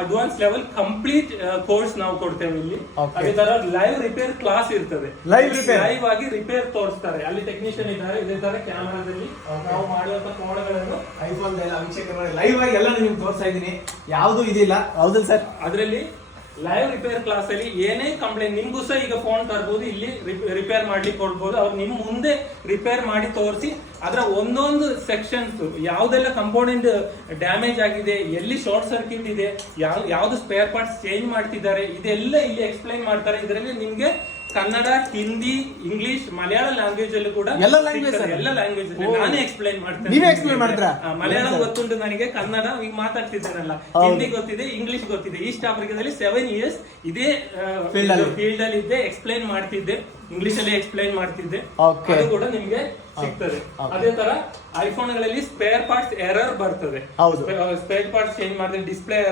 Advance level complete course ನಾವು ಕೊಡ್ತೇವೆ ಇಲ್ಲಿ. Okay. ಅದೇ ತರ ಲೈವ್ ರಿಪೇರ್ ಕ್ಲಾಸ್ ಇರ್ತದೆ. ಲೈವ್ ಆಗಿ ರಿಪೇರ್ ತೋರಿಸ್ತಾರೆ, ಅಲ್ಲಿ ಟೆಕ್ನಿಷಿಯನ್ ಇದ್ದಾರೆ. ಇದೇ ತರ ಕ್ಯಾಮರಾದಲ್ಲಿ ನಾವು ಮಾಡುವಂತ ಫೋನ್ಗಳನ್ನು ಐಫೋನ್ ಲೈವ್ ಆಗಿ ಎಲ್ಲ ನಿಮ್ಗೆ ತೋರಿಸ್ತಾ ಇದೀನಿ, ಯಾವ್ದು ಇದಿಲ್ಲ. ಹೌದಲ್ಲ ಸರ್? ಅದರಲ್ಲಿ ಲೈವ್ ರಿಪೇರ್ ಕ್ಲಾಸ್ ಅಲ್ಲಿ ಏನೇ ಕಂಪ್ಲೇಂಟ್ ನಿಮ್ಗೂ ಸಹ ಈಗ ಫೋನ್ ತರಬಹುದು, ಇಲ್ಲಿ ರಿಪೇರ್ ಮಾಡ್ಲಿಕ್ಕೆ ಕೊಡ್ಬೋದು. ಅವ್ರು ನಿಮ್ ಮುಂದೆ ರಿಪೇರ್ ಮಾಡಿ ತೋರಿಸಿ ಅದರ ಒಂದೊಂದು ಸೆಕ್ಷನ್ಸ್ ಯಾವ್ದೆಲ್ಲ ಕಂಪೋನೆಂಟ್ ಡ್ಯಾಮೇಜ್ ಆಗಿದೆ, ಎಲ್ಲಿ ಶಾರ್ಟ್ ಸರ್ಕ್ಯೂಟ್ ಇದೆ, ಯಾವ್ದು ಸ್ಪೇರ್ ಪಾರ್ಟ್ಸ್ ಚೇಂಜ್ ಮಾಡ್ತಿದ್ದಾರೆ, ಇದೆಲ್ಲ ಇಲ್ಲಿ ಎಕ್ಸ್ಪ್ಲೈನ್ ಮಾಡ್ತಾರೆ. ಇದರಲ್ಲಿ ನಿಮ್ಗೆ ಕನ್ನಡ, ಹಿಂದಿ, ಇಂಗ್ಲಿಷ್, ಮಲಯಾಳ ಲ್ಯಾಂಗ್ವೇಜ್ ಅಲ್ಲಿ ಕೂಡ ಎಲ್ಲ ಲ್ಯಾಂಗ್ವೇಜ್ ನಾನೇ ಎಕ್ಸ್ಪ್ಲೈನ್ ಮಾಡ್ತೇನೆ. ನೀವೇ ಎಕ್ಸ್ಪ್ಲೈನ್ ಮಾಡ್ತೀರಾ? ಮಲಯಾಳ ಗೊತ್ತುಂಟು ನನಗೆ, ಕನ್ನಡ ಈಗ ಮಾತಾಡ್ತಿದ್ದೇನಲ್ಲ, ಹಿಂದಿ ಗೊತ್ತಿದೆ, ಇಂಗ್ಲಿಷ್ ಗೊತ್ತಿದೆ. ಈಸ್ಟ್ ಆಫ್ರಿಕಾದಲ್ಲಿ 7 years ಇದೇ ಫೀಲ್ಡ್ ಅಲ್ಲಿ ಇದ್ದೆ, ಎಕ್ಸ್ಪ್ಲೈನ್ ಮಾಡ್ತಿದ್ದೆ, ಇಂಗ್ಲಿಷ್ ಅಲ್ಲಿ ಎಕ್ಸ್ಪ್ಲೈನ್ ಮಾಡ್ತಿದ್ದೆ. ಅದು ಕೂಡ ನಿಮ್ಗೆ ಸಿಗ್ತದೆ. ಅದೇ ತರ ಐಫೋನ್ ಗಳಲ್ಲಿ ಸ್ಪೇರ್ ಪಾರ್ಟ್ಸ್ ಎರರ್ ಬರ್ತದೆ. ಸ್ಪೇರ್ ಪಾರ್ಟ್ಸ್ ಚೇಂಜ್ ಮಾಡಿದ್ರೆ ಡಿಸ್ಪ್ಲೇ